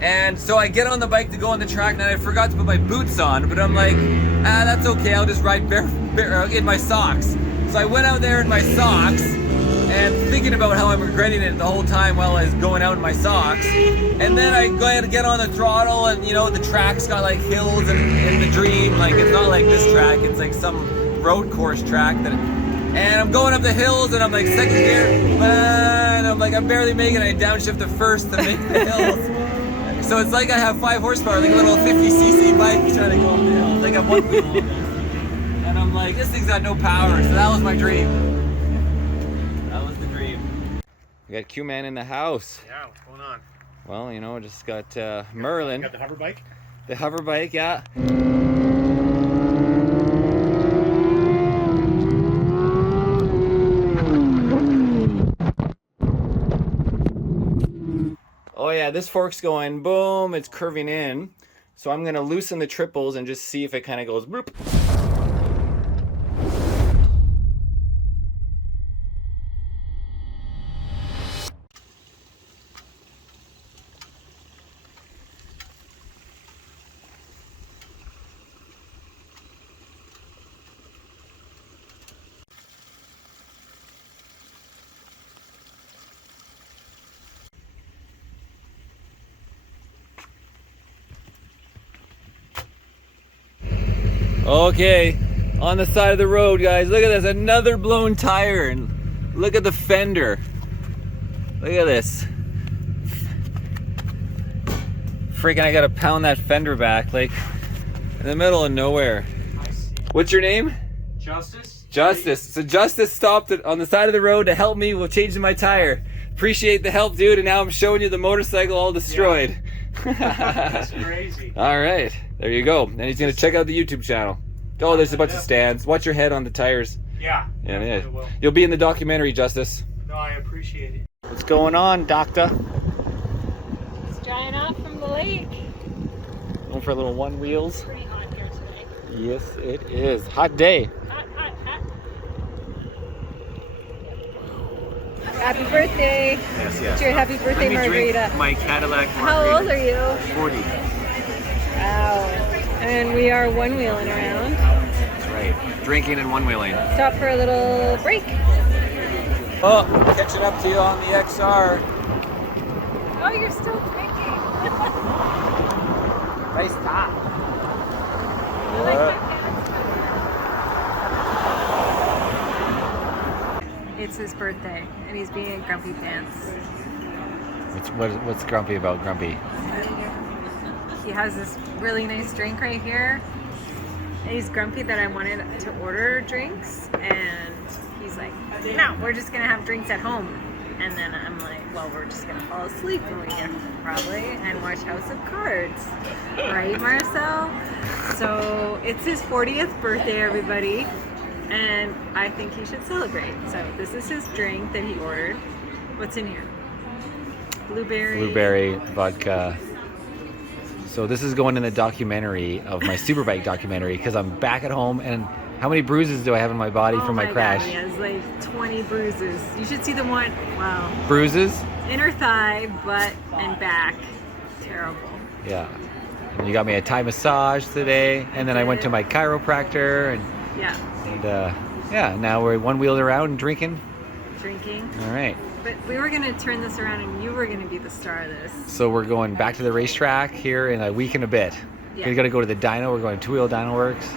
And so I get on the bike to go on the track, and I forgot to put my boots on, but I'm like, that's okay, I'll just ride bare in my socks. So I went out there in my socks, and thinking about how I'm regretting it the whole time while I was going out in my socks. And then I go ahead and get on the throttle, and you know, the track's got like hills and the dream, like it's not like this track, it's like some road course track and I'm going up the hills, and I'm like second gear, and I'm like, I'm barely making it. I downshift to first to make the hills. So it's like I have 5 horsepower, like a little 50cc bike trying to go up the hill. Like I'm one wheel on this. And I'm like, this thing's got no power, so that was my dream. That was the dream. We got Q-Man in the house. Yeah, what's going on? Well, you know, just got Merlin. You got the hover bike? The hover bike, yeah. Oh yeah, this fork's going boom, it's curving in. So I'm gonna loosen the triples and just see if it kind of goes boop. Okay, on the side of the road, guys, look at this, another blown tire, and look at the fender. Look at this. Freaking, I gotta pound that fender back, like, in the middle of nowhere. What's your name? Justice? Justice. So Justice stopped on the side of the road to help me with changing my tire. Appreciate the help, dude, and now I'm showing you the motorcycle all destroyed. Yeah. That's crazy. All right, there you go. And he's gonna check out the YouTube channel. Oh, there's a bunch of stands. Watch your head on the tires. Yeah. Yeah. You'll be in the documentary, Justice. No, I appreciate it. What's going on, Doctor? It's drying off from the lake. Going for a little one wheels. Pretty hot here today. Yes, it is. Hot day. Hot, hot, hot. Happy birthday. Yes, It's your happy birthday margarita. My Cadillac How old are you? 40. Wow. And we are one wheeling around. That's right. Drinking and one wheeling. Stop for a little break. Oh, catching up to you on the XR. Oh, you're still drinking. Nice top. I like my pants. It's his birthday, and he's being grumpy pants. What's grumpy about grumpy? He has this really nice drink right here. And he's grumpy that I wanted to order drinks, and he's like, no, we're just gonna have drinks at home. And then I'm like, well, we're just gonna fall asleep when we get home probably and watch House of Cards. Right, Marcel? So it's his 40th birthday, everybody, and I think he should celebrate. So this is his drink that he ordered. What's in here? Blueberry vodka. So this is going in the documentary of my Superbike documentary, because I'm back at home, and how many bruises do I have in my body from my crash? God, he has like 20 bruises. You should see the one. Wow. Bruises? Inner thigh, butt, and back. Terrible. Yeah. And you got me a Thai massage today, and then I went to my chiropractor, and yeah, now we're one wheeled around and drinking. All right. But we were going to turn this around, and you were going to be the star of this. So we're going back to the racetrack here in a week and a bit. Yeah. We're gonna go to the dyno. We're going to Two Wheel Dyno Works.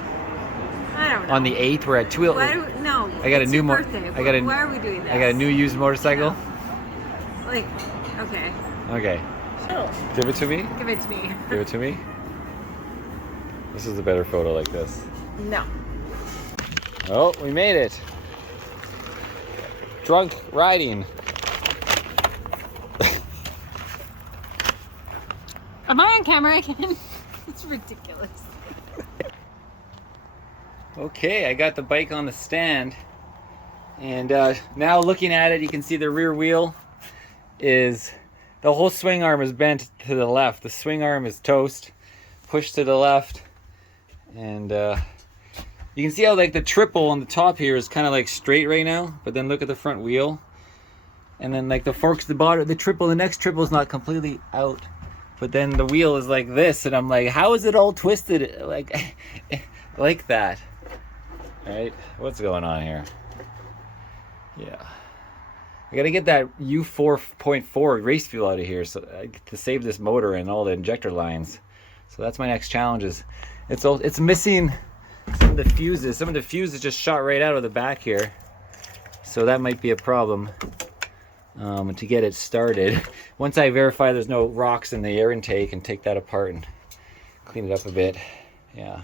I don't know. On the 8th, we're at Two Wheel. No. I got a new birthday. Why are we doing this? I got a new used motorcycle. No. Like, okay. Okay. Sure. Give it to me. Give it to me. Give it to me. This is a better photo like this. No. Oh, we made it. Drunk riding. Am I on camera again? It's ridiculous. Okay, I got the bike on the stand, and now looking at it, you can see the rear wheel is, the whole swing arm is bent to the left. The swing arm is toast, pushed to the left, and you can see how like the triple on the top here is kind of like straight right now, but then look at the front wheel, and then like the forks, the bottom, the triple, the next triple is not completely out. but then the wheel is like this, and I'm like, how is it all twisted like like that? All right, what's going on here? Yeah, I gotta get that U4.4 race fuel out of here so to save this motor and all the injector lines. So that's my next challenge. Is it's missing some of the fuses. Some of the fuses just shot right out of the back here, so that might be a problem to get it started. Once I verify there's no rocks in the air intake and take that apart and clean it up a bit, yeah.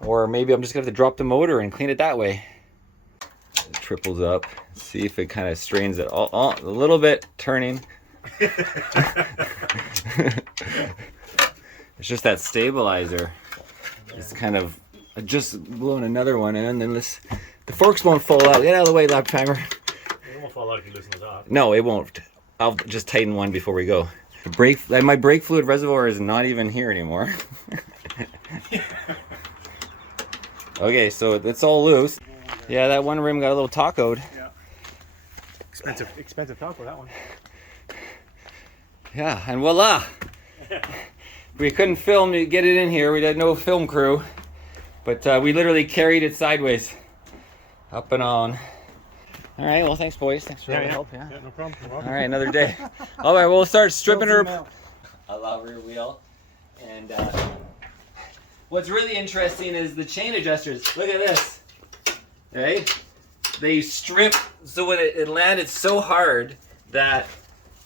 Or maybe I'm just gonna have to drop the motor and clean it that way. It triples up. See if it kind of strains it all a little bit, turning. It's just that stabilizer. It's kind of just blowing another one in, and then the forks won't fall out. Get out of the way, lap timer. It won't fall out if you loosen it off. No, it won't. I'll just tighten one before we go. My brake fluid reservoir is not even here anymore. Okay, so it's all loose. Yeah, that one rim got a little tacoed. Yeah. Expensive taco, that one. Yeah, and voila! We couldn't film to get it in here. We had no film crew, but we literally carried it sideways, up and on. All right, well, thanks, boys. Thanks for all the help. Yeah, no problem. All right, another day. All right, we'll start stripping her. I love rear wheel. And what's really interesting is the chain adjusters. Look at this. Right? They strip, so when it landed so hard that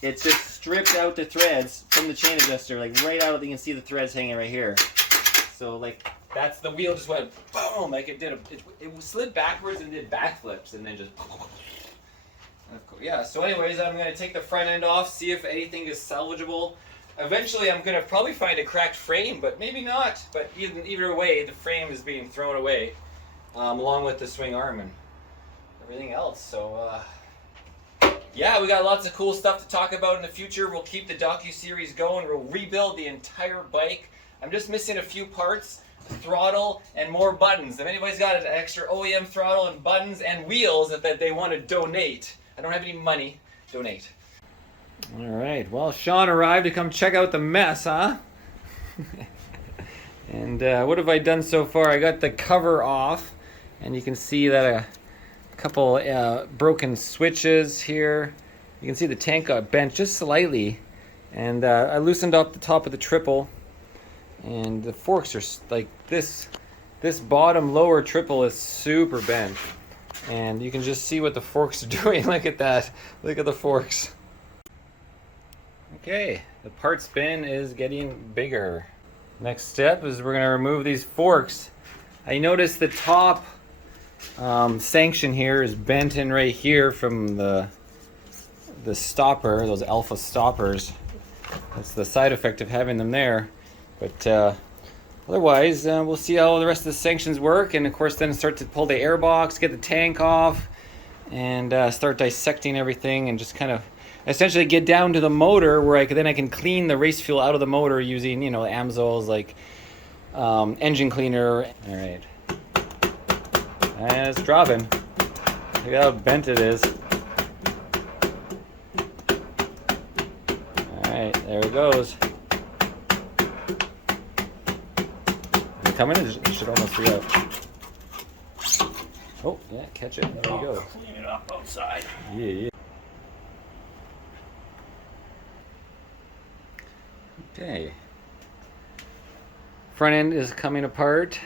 it just stripped out the threads from the chain adjuster, like right out of, you can see the threads hanging right here. So like that's, the wheel just went boom, like it did it slid backwards and did backflips and then just yeah. So anyways, I'm gonna take the front end off, see if anything is salvageable. Eventually I'm gonna probably find a cracked frame, but maybe not. But either way, the frame is being thrown away, along with the swing arm and everything else. So yeah, we got lots of cool stuff to talk about in the future. We'll keep the docu-series going. We'll rebuild the entire bike. I'm just missing a few parts, throttle and more buttons. If anybody's got an extra OEM throttle and buttons and wheels that they want to donate, I don't have any money, donate. All right, well, Sean arrived to come check out the mess, huh? And what have I done so far? I got the cover off, and you can see that a couple broken switches here. You can see the tank got bent just slightly, and I loosened up the top of the triple, and the forks are like this bottom lower triple is super bent, and you can just see what the forks are doing. Look at that, look at the forks. Okay, the parts bin is getting bigger. Next step is we're going to remove these forks. I noticed the top sanction here is bent in right here from the stopper, those alpha stoppers. That's the side effect of having them there. But otherwise, we'll see how the rest of the sanctions work, and of course then start to pull the airbox, get the tank off, and start dissecting everything, and just kind of essentially get down to the motor where I can clean the race fuel out of the motor using, you know, AMSOIL's like engine cleaner. All right. And it's dropping. Look how bent it is. Alright, there it goes. Is it coming? It should almost be up. Oh, yeah, catch it. There you go. Clean it up outside. Yeah. Okay. Front end is coming apart.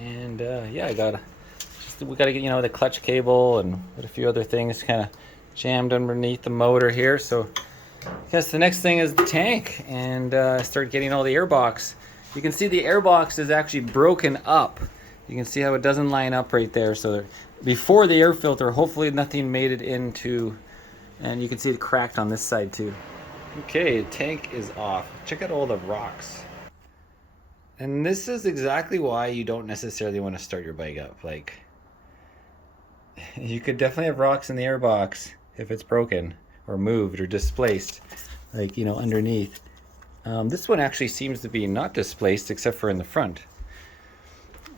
And yeah, we got to get, you know, the clutch cable and a few other things kind of jammed underneath the motor here. So I guess the next thing is the tank, and start getting all the airbox. You can see the airbox is actually broken up. You can see how it doesn't line up right there. So before the air filter, hopefully nothing made it into, and you can see it cracked on this side too. Okay, the tank is off. Check out all the rocks. And this is exactly why you don't necessarily want to start your bike up. Like, you could definitely have rocks in the airbox if it's broken or moved or displaced, like, you know, underneath. This one actually seems to be not displaced except for in the front.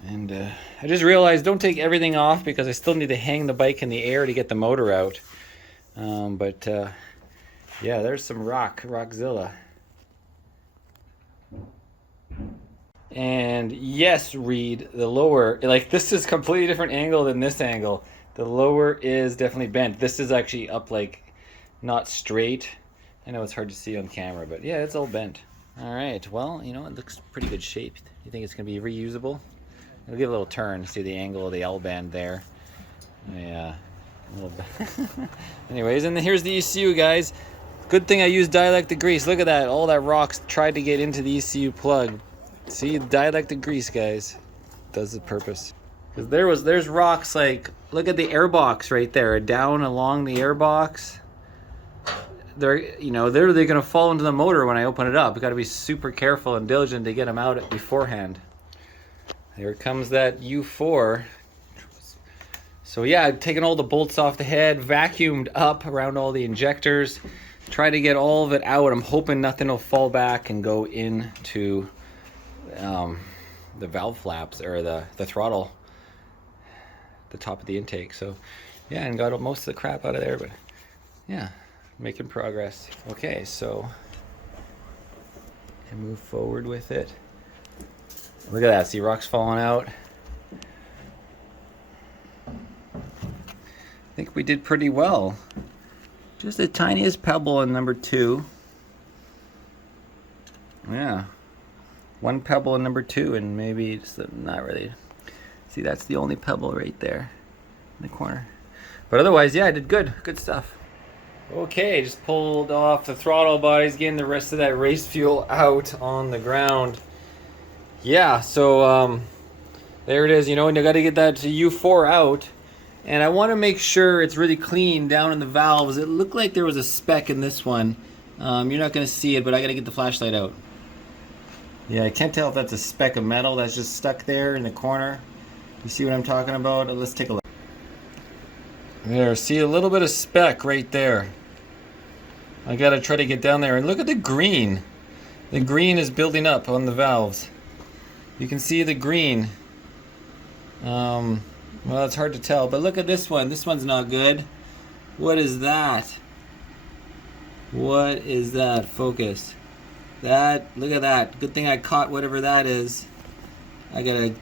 And I just realized don't take everything off because I still need to hang the bike in the air to get the motor out. But yeah, there's some rockzilla. And yes, Reed, the lower, like this is completely different angle than this angle. The lower is definitely bent. This is actually up, like not straight. I know it's hard to see on camera, but yeah, it's all bent. All right, well, you know, it looks pretty good shape. You think it's gonna be reusable? I'll give it a little turn, see the angle of the L band there. Yeah, a little bit. Anyways, and then here's the ECU, guys. Good thing I used dielectric grease. Look at that, all that rocks tried to get into the ECU plug. See, dielectric grease, guys, does the purpose. Because there's rocks, like, look at the airbox right there, down along the airbox. They're, you know, they're gonna fall into the motor when I open it up. You gotta be super careful and diligent to get them out beforehand. Here comes that U4. So yeah, I've taken all the bolts off the head, vacuumed up around all the injectors, try to get all of it out. I'm hoping nothing will fall back and go into the valve flaps or the throttle, the top of the intake. So yeah, and got most of the crap out of there, but yeah, making progress. Okay, so I move forward with it. Look at that, see rocks falling out. I think we did pretty well. Just the tiniest pebble in number 2. Yeah, 1 pebble in number 2, and maybe just not really. See, that's the only pebble right there in the corner. But otherwise, yeah, I did good stuff. Okay, just pulled off the throttle bodies, getting the rest of that race fuel out on the ground. Yeah, so there it is, you know, and you got to get that U4 out. And I want to make sure it's really clean down in the valves. It looked like there was a speck in this one. You're not going to see it, but I got to get the flashlight out. Yeah, I can't tell if that's a speck of metal that's just stuck there in the corner. You see what I'm talking about? Let's take a look. There, see a little bit of speck right there. I got to try to get down there. And look at the green. The green is building up on the valves. You can see the green. Well, it's hard to tell, but look at this one. This one's not good. What is that? What is that? Focus. That, look at that. Good thing I caught whatever that is. I gotta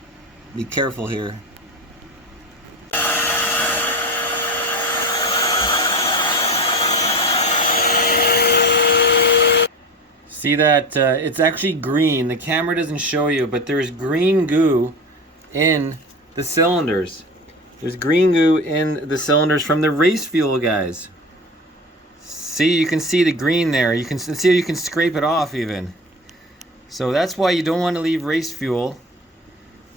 be careful here. See that? It's actually green. The camera doesn't show you, but there's green goo in the cylinders. There's green goo in the cylinders from the race fuel, guys. See, you can see the green there. You can see how you can scrape it off even. So that's why you don't want to leave race fuel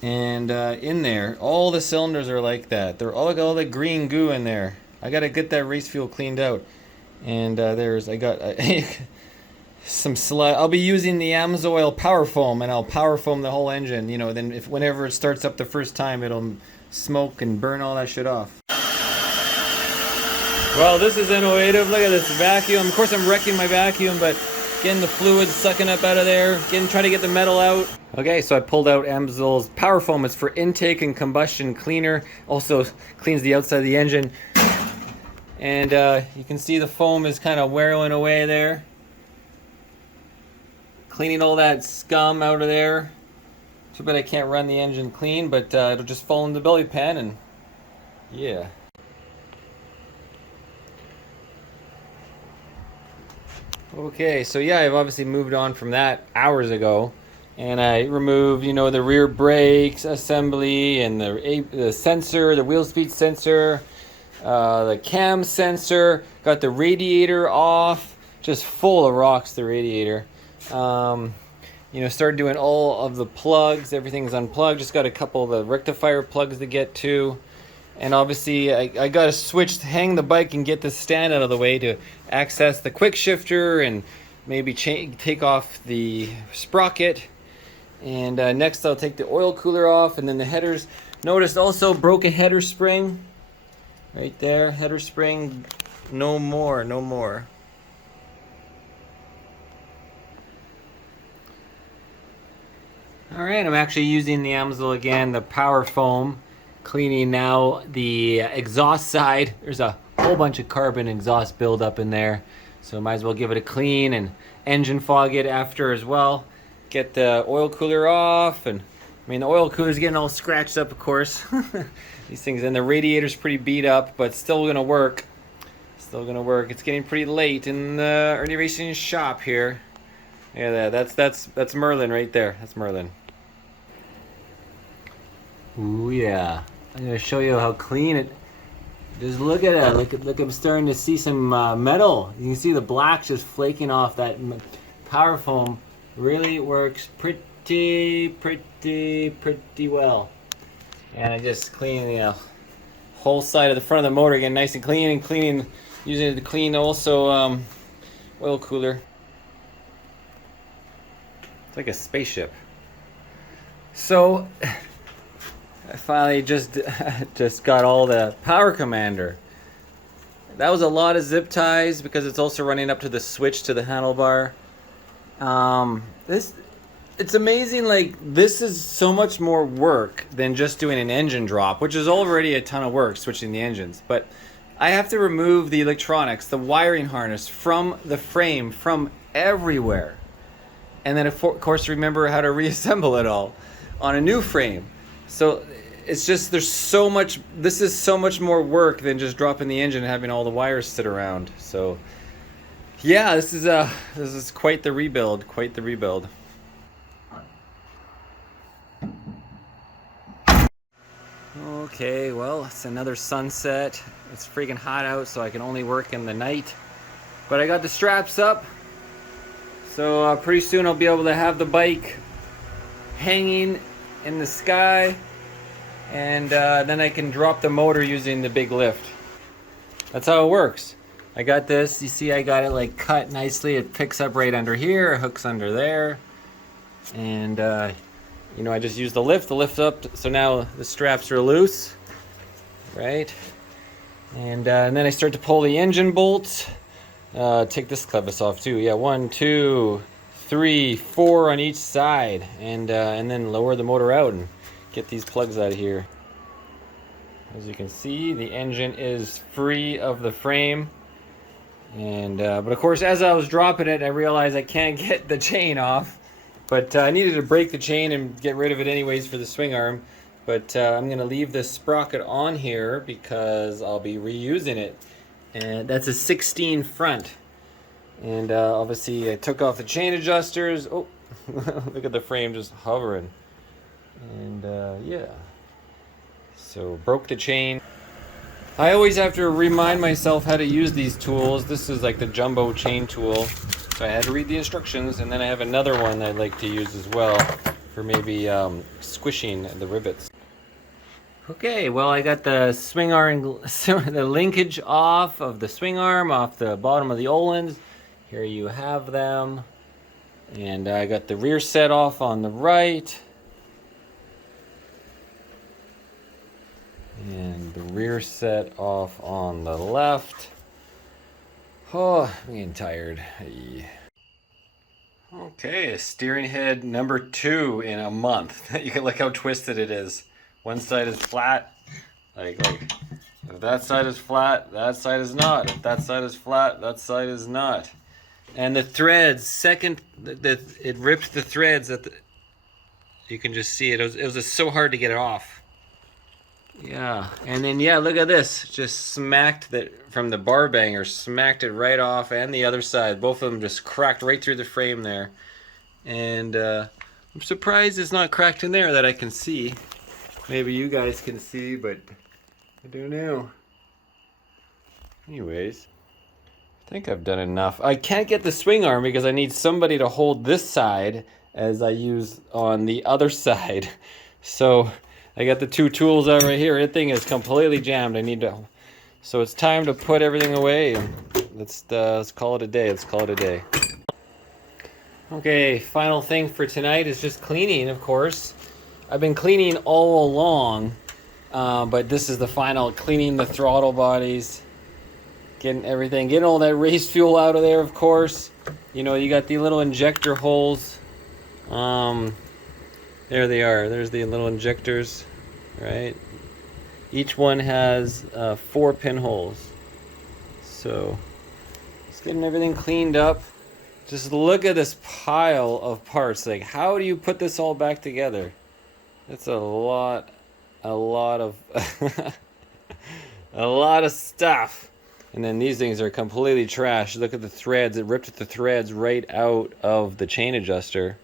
and in there. All the cylinders are like that. They're all the green goo in there. I gotta get that race fuel cleaned out. And I got some slide. I'll be using the AMSOIL power foam, and I'll power foam the whole engine. You know, then whenever it starts up the first time, it'll smoke and burn all that shit off. Well, this is innovative. Look at this vacuum. Of course, I'm wrecking my vacuum, but getting the fluid sucking up out of there, trying to get the metal out. Okay, so I pulled out AMSOIL's power foam. It's for intake and combustion cleaner. Also cleans the outside of the engine. And you can see the foam is kind of wearing away there. Cleaning all that scum out of there. Too bad I can't run the engine clean, but it'll just fall in the belly pan and yeah. Okay, so yeah, I've obviously moved on from that hours ago, and I removed, you know, the rear brakes assembly and the sensor, the wheel speed sensor, the cam sensor, got the radiator off, just full of rocks, the radiator. You know, started doing all of the plugs, everything's unplugged, just got a couple of the rectifier plugs to get to. And obviously I got to switch, hang the bike and get the stand out of the way to access the quick shifter and maybe take off the sprocket. And next I'll take the oil cooler off, and then the headers. Notice also broke a header spring right there, header spring, no more. Alright, I'm actually using the AMSOIL again, the power foam, cleaning now the exhaust side. There's a whole bunch of carbon exhaust buildup in there, so might as well give it a clean and engine fog it after as well. get the oil cooler off, and I mean the oil cooler's getting all scratched up, of course. These things, and the radiator's pretty beat up, but still gonna work. Still gonna work. It's getting pretty late in the Irnieracing shop here. Yeah, that's Merlin right there. That's Merlin. Ooh yeah. I'm gonna show you how clean it. Just look at it. Look! I'm starting to see some metal. You can see the black just flaking off. That power foam really works pretty well. And I just clean the whole side of the front of the motor, again nice and clean, and cleaning, using it to clean also oil cooler. It's like a spaceship. So I finally just got all the power commander. That was a lot of zip ties because it's also running up to the switch to the handlebar. It's amazing, like, this is so much more work than just doing an engine drop, which is already a ton of work, switching the engines. But I have to remove the electronics, the wiring harness from the frame, from everywhere. And then, of course, remember how to reassemble it all on a new frame. So it's just, there's so much, this is so much more work than just dropping the engine and having all the wires sit around. So yeah, this is quite the rebuild, Okay, well, it's another sunset. It's freaking hot out, so I can only work in the night. But I got the straps up, so pretty soon I'll be able to have the bike hanging in the sky, and then I can drop the motor using the big lift. That's how it works. I got this, you see I got it like cut nicely. It picks up right under here, hooks under there, and you know, I just use the lift up, so now the straps are loose, right? And then I start to pull the engine bolts. Take this clevis off too. Yeah, 1, 2, 3, 4 on each side, and then lower the motor out and get these plugs out of here. As you can see, the engine is free of the frame. And but of course, as I was dropping it, I realized I can't get the chain off. But I needed to break the chain and get rid of it anyways for the swing arm. But I'm going to leave this sprocket on here because I'll be reusing it. And that's a 16 front. And obviously I took off the chain adjusters. Oh, look at the frame just hovering. And yeah. So broke the chain. I always have to remind myself how to use these tools. This is like the jumbo chain tool. So I had to read the instructions, and then I have another one I like to use as well for maybe squishing the rivets. Okay, well, I got the swing arm, the linkage off of the swing arm, off the bottom of the Öhlins. Here you have them. And I got the rear set off on the right. And the rear set off on the left. Oh, I'm getting tired. Okay, steering head number 2 in a month. You can look how twisted it is. One side is flat, like if that side is flat, that side is not. If that side is flat, that side is not. And the threads, it ripped the threads at the. You can just see it. It was just so hard to get it off. Yeah, and then yeah, look at this. Just smacked that from the bar banger, smacked it right off, and the other side. Both of them just cracked right through the frame there. And I'm surprised it's not cracked in there that I can see. Maybe you guys can see, but I don't know. Anyways, I think I've done enough. I can't get the swing arm because I need somebody to hold this side as I use on the other side. So I got the 2 tools out right here. That thing is completely jammed. I need to. So it's time to put everything away. And let's call it a day. Let's call it a day. Okay, final thing for tonight is just cleaning, of course. I've been cleaning all along, but this is the final, cleaning the throttle bodies, getting everything, getting all that race fuel out of there, of course. You know, you got the little injector holes. There they are. There's the little injectors, right? Each one has 4 pinholes. So just getting everything cleaned up. Just look at this pile of parts. Like, how do you put this all back together? It's a lot of a lot of stuff. And then these things are completely trashed. Look at the threads. It ripped the threads right out of the chain adjuster.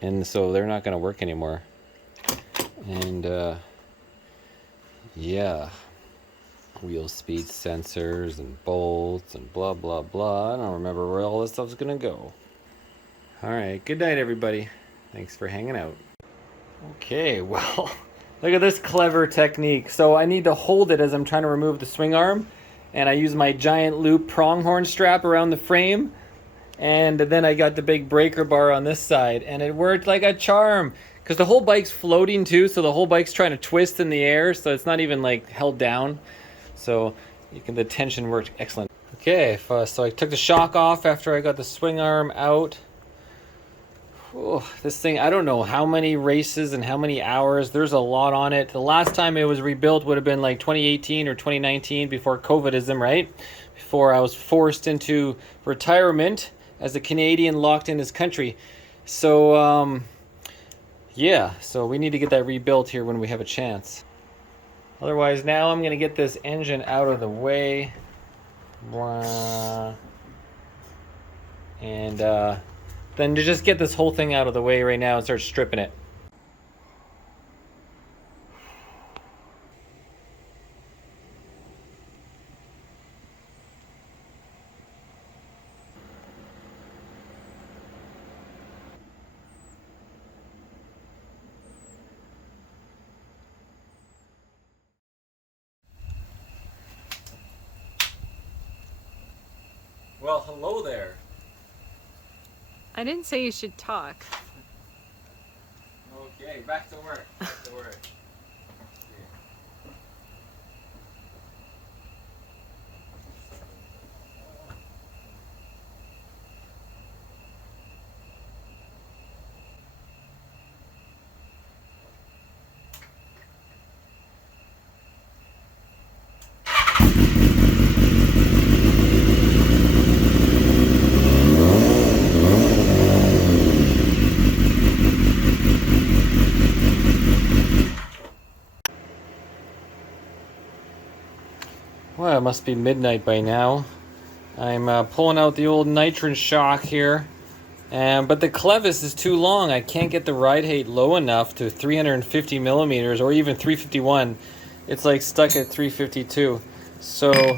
And so they're not going to work anymore. And yeah. Wheel speed sensors and bolts and blah, blah, blah. I don't remember where all this stuff's going to go. All right. Good night, everybody. Thanks for hanging out. Okay, well, look at this clever technique. So I need to hold it as I'm trying to remove the swing arm. And I use my giant loop pronghorn strap around the frame. And then I got the big breaker bar on this side. And it worked like a charm. Because the whole bike's floating too. So the whole bike's trying to twist in the air. So it's not even like held down. So the tension worked excellent. Okay, so I took the shock off after I got the swing arm out. Ooh, this thing, I don't know how many races and how many hours. There's a lot on it. The last time it was rebuilt would have been like 2018 or 2019 before COVIDism, right? Before I was forced into retirement as a Canadian locked in his country. So, yeah, so we need to get that rebuilt here when we have a chance. Otherwise, now I'm going to get this engine out of the way. And, then to just get this whole thing out of the way right now and start stripping it. Well, hello there. I didn't say you should talk. Okay, back to work. Back to work. Well, it must be midnight by now. I'm pulling out the old nitron shock here. But the clevis is too long. I can't get the ride height low enough to 350 millimeters or even 351. It's like stuck at 352. So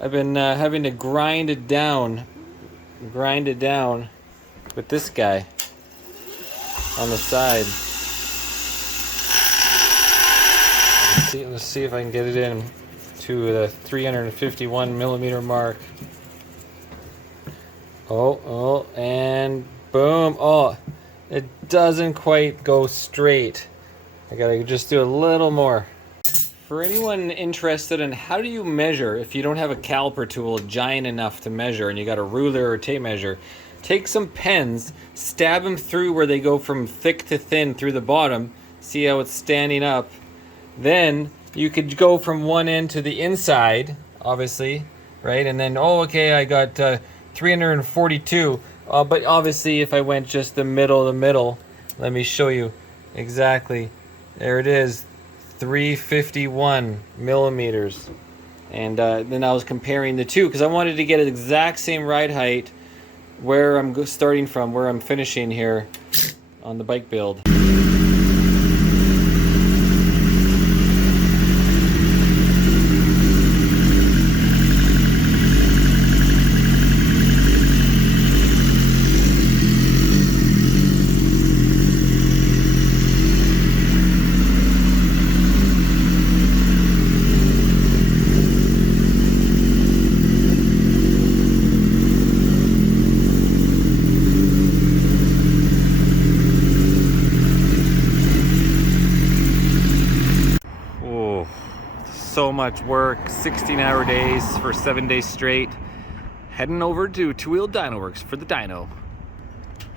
I've been having to grind it down with this guy on the side. Let's see if I can get it in to the 351 millimeter mark. Oh, and boom. Oh, it doesn't quite go straight. I gotta just do a little more. For anyone interested in how do you measure if you don't have a caliper tool giant enough to measure and you got a ruler or tape measure, take some pens, stab them through where they go from thick to thin through the bottom, see how it's standing up. Then you could go from one end to the inside, obviously, right? And then, oh, okay, I got 342. But obviously, if I went just the middle, let me show you exactly. There it is, 351 millimeters. And then I was comparing the two because I wanted to get an exact same ride height where I'm starting from, where I'm finishing here on the bike build. So much work, 16-hour days for 7 days straight. Heading over to Two Wheel Dyno Works for the dyno.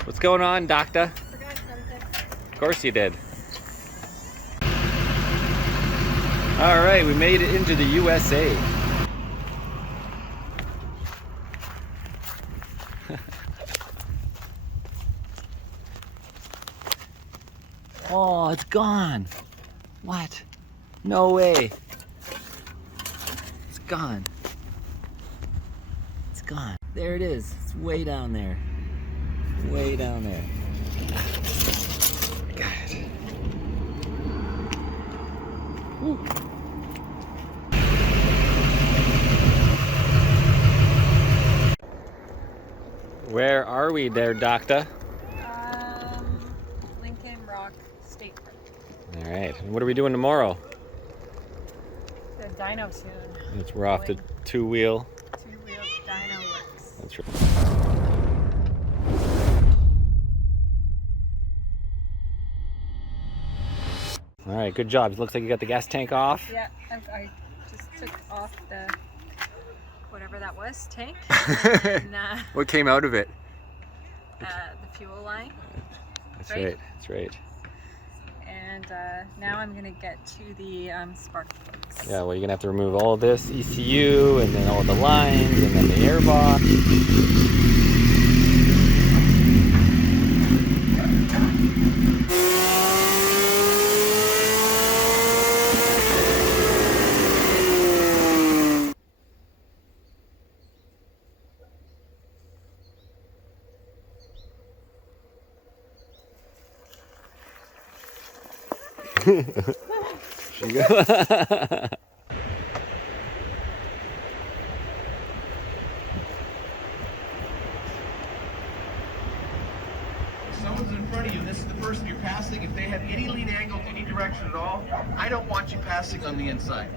What's going on, Doctor? Forgot something. Of course you did. All right, we made it into the USA. Oh, it's gone. What? No way. It's gone. It's gone. There it is. It's way down there. Way down there. I got it. Woo. Where are we there, Doctor? Lincoln Rock State Park. All right. And what are we doing tomorrow? The dyno soon. We're off the two-wheel. Two-wheel dyno works. That's right. All right, good job. It looks like you got the gas tank off. Yeah, I just took off the whatever that was tank. And, What came out of it? the fuel line. That's Right? right. That's right. And now I'm gonna get to the spark plugs. Yeah, well, you're gonna have to remove all of this ECU and then all the lines and then the airbox. She go. Someone's in front of you, this is the person you're passing. If they have any lean angle in any direction at all, I don't want you passing on the inside.